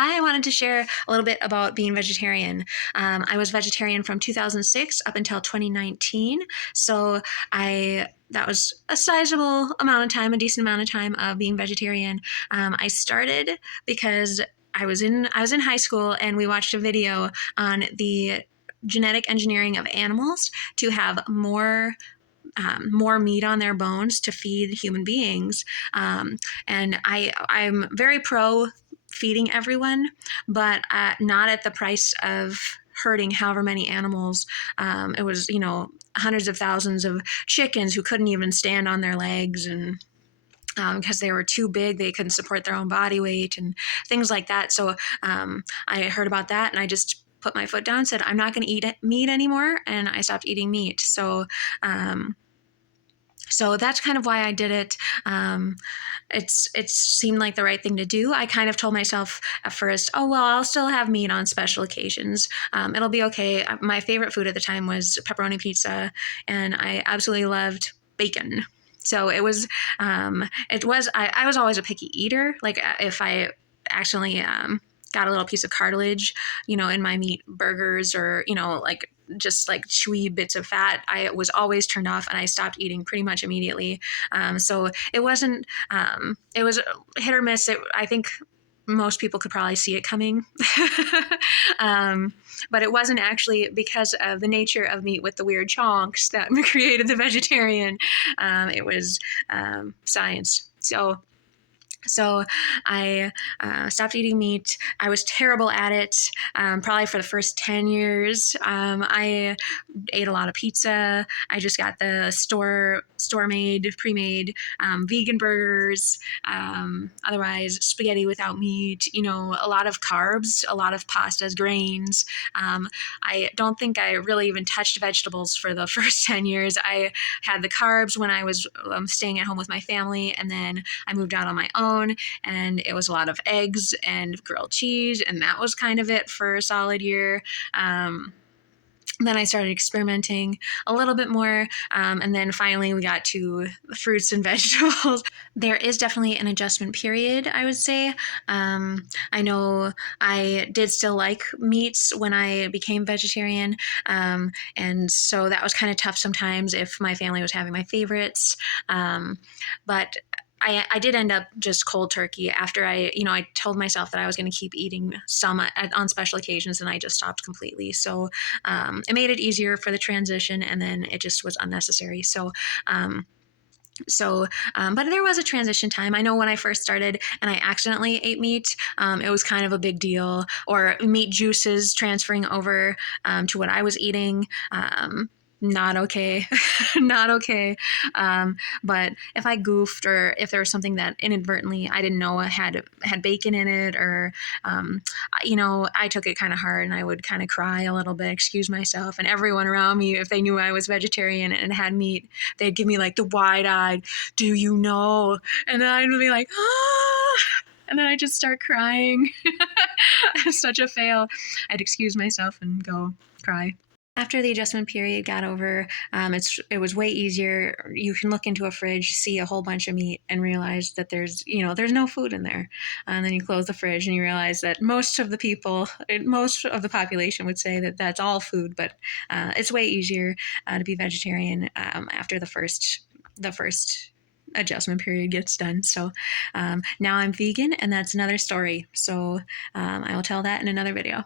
Hi, I wanted to share a little bit about being vegetarian. I was vegetarian from 2006 up until 2019. So that was a sizable amount of time, a decent amount of time of being vegetarian. I started because I was in high school and we watched a video on the genetic engineering of animals to have more meat on their bones to feed human beings. And I'm very pro feeding everyone, but not at the price of hurting however many animals. It was, hundreds of thousands of chickens who couldn't even stand on their legs and because they were too big, they couldn't support their own body weight and things like that. So I heard about that and I just put my foot down, said, I'm not going to eat meat anymore. And I stopped eating meat. So that's kind of why I did it. It seemed like the right thing to do. I kind of told myself at first, oh well, I'll still have meat on special occasions. It'll be okay. My favorite food at the time was pepperoni pizza, and I absolutely loved bacon. So I was always a picky eater. Like if I accidentally got a little piece of cartilage, in my meat burgers or, like just like chewy bits of fat, I was always turned off and I stopped eating pretty much immediately. So it wasn't, it was hit or miss. I think most people could probably see it coming. But it wasn't actually because of the nature of meat with the weird chonks that created the vegetarian. It was science. So I stopped eating meat. I was terrible at it, probably for the first 10 years. I ate a lot of pizza. I just got the store-made, pre-made vegan burgers. Otherwise, spaghetti without meat, a lot of carbs, a lot of pastas, grains. I don't think I really even touched vegetables for the first 10 years. I had the carbs when I was staying at home with my family, and then I moved out on my own, and it was a lot of eggs and grilled cheese, and that was kind of it for a solid year. Then I started experimenting a little bit more, and then finally we got to fruits and vegetables. There is definitely an adjustment period, I would say. I know I did still like meats when I became vegetarian, and so that was kind of tough sometimes if my family was having my favorites. But I did end up just cold turkey after I told myself that I was going to keep eating some on special occasions, and I just stopped completely. So it made it easier for the transition, and then it just was unnecessary. But there was a transition time. I know when I first started and I accidentally ate meat, it was kind of a big deal, or meat juices transferring over to what I was eating. Not okay. Not okay. But if I goofed, or if there was something that inadvertently I didn't know had bacon in it, or I took it kind of hard and I would kind of cry a little bit, excuse myself, and everyone around me, if they knew I was vegetarian and had meat, they'd give me like the wide-eyed, do you know? And then I'd be like, ah, and then I just start crying. It's such a fail. I'd excuse myself and go cry. After the adjustment period got over, it was way easier. You can look into a fridge, see a whole bunch of meat, and realize that there's no food in there. And then you close the fridge and you realize that most of the population would say that that's all food. But it's way easier to be vegetarian after the first adjustment period gets done. So now I'm vegan, and that's another story. So I will tell that in another video.